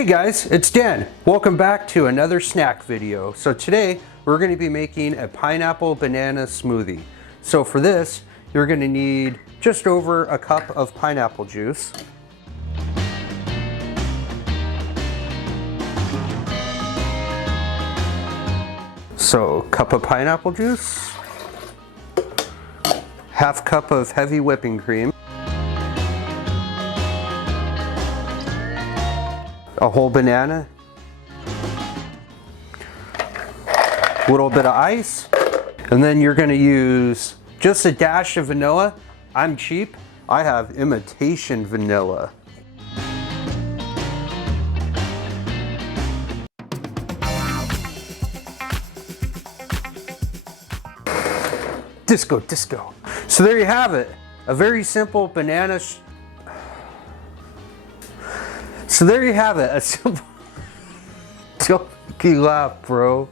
Hey guys, it's Dan. Welcome back to another snack video. So today we're going to be making a pineapple banana smoothie. So for this, you're going to need just over a cup of pineapple juice. So cup of pineapple juice, half cup of heavy whipping cream, a whole banana, a little bit of ice, and then you're going to use just a dash of vanilla. I'm cheap. I have imitation vanilla. Disco, disco. So there you have it. A very simple banana. So there you have it. A simple. Don't make you laugh, bro.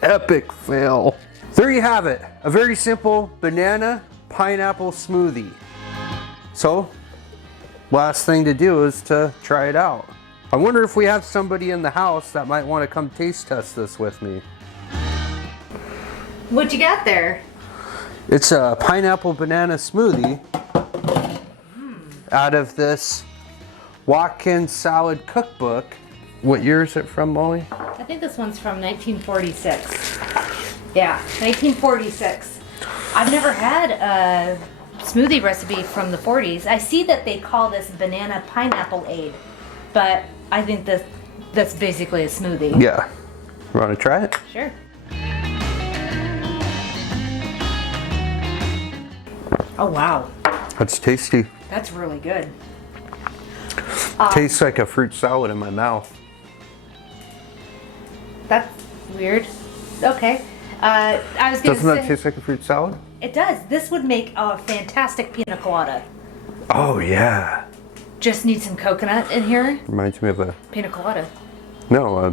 Epic fail. There you have it. A very simple banana pineapple smoothie. So, last thing to do is to try it out. I wonder if we have somebody in the house that might want to come taste test this with me. What you got there? It's a pineapple banana smoothie out of this Watkins Salad Cookbook. What year is it from, Molly? I think this one's from 1946. Yeah, 1946. I've never had a smoothie recipe from the 40s. I see that they call this Banana-Pineapple Ade, but I think that's basically a smoothie. Yeah. You want to try it? Sure. Oh wow. That's tasty. That's really good. Tastes like a fruit salad in my mouth. That's weird. Okay. I was gonna Doesn't that say, taste like a fruit salad? it does. This would make a fantastic pina colada. Oh yeah. Just need some coconut in here. Reminds me of a Pina colada. a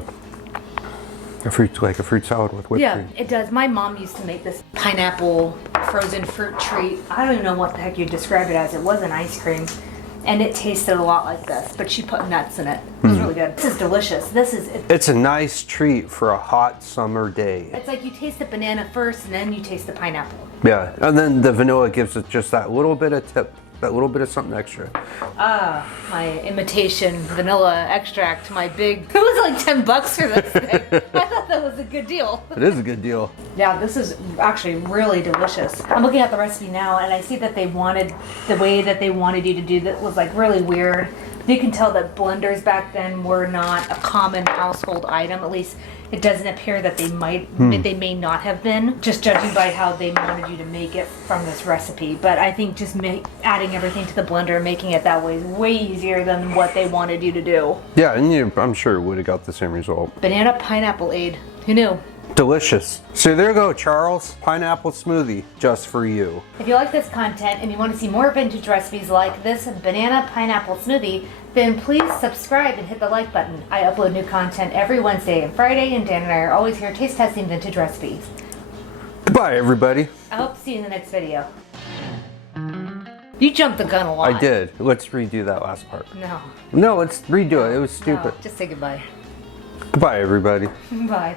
fruit salad with whipped Yeah, cream. it does. My mom used to make this pineapple frozen fruit treat. I don't even know what the heck you'd describe it as. It wasn't ice cream. And it tasted a lot like this, but she put nuts in it. It was really good. This is delicious. It's a nice treat for a hot summer day. It's like you taste the banana first and then you taste the pineapple. Yeah, and then the vanilla gives it just that little bit of tip, that little bit of something extra. My imitation vanilla extract, my big, it was like $10 for this thing. I thought that was a good deal. It is a good deal. Yeah, this is actually really delicious. I'm looking at the recipe now and I see that the way that they wanted you to do that was like really weird. You can tell that blenders back then were not a common household item. At least it doesn't appear that they may not have been, just judging by how they wanted you to make it from this recipe. But I think just adding everything to the blender, making it that way is way easier than what they wanted you to do. Yeah, and I'm sure it would have got the same result. Banana Pineapple Ade. Who knew? Delicious. So there you go, Charles. Pineapple smoothie, just for you. If you like this content and you want to see more vintage recipes like this banana pineapple smoothie, then please subscribe and hit the like button. I upload new content every Wednesday and Friday, and Dan and I are always here taste testing vintage recipes. Goodbye, everybody. I hope to see you in the next video. You jumped the gun a lot. I did. Let's redo that last part. No. No, let's redo it. It was stupid. No, just say goodbye. Goodbye, everybody. Bye.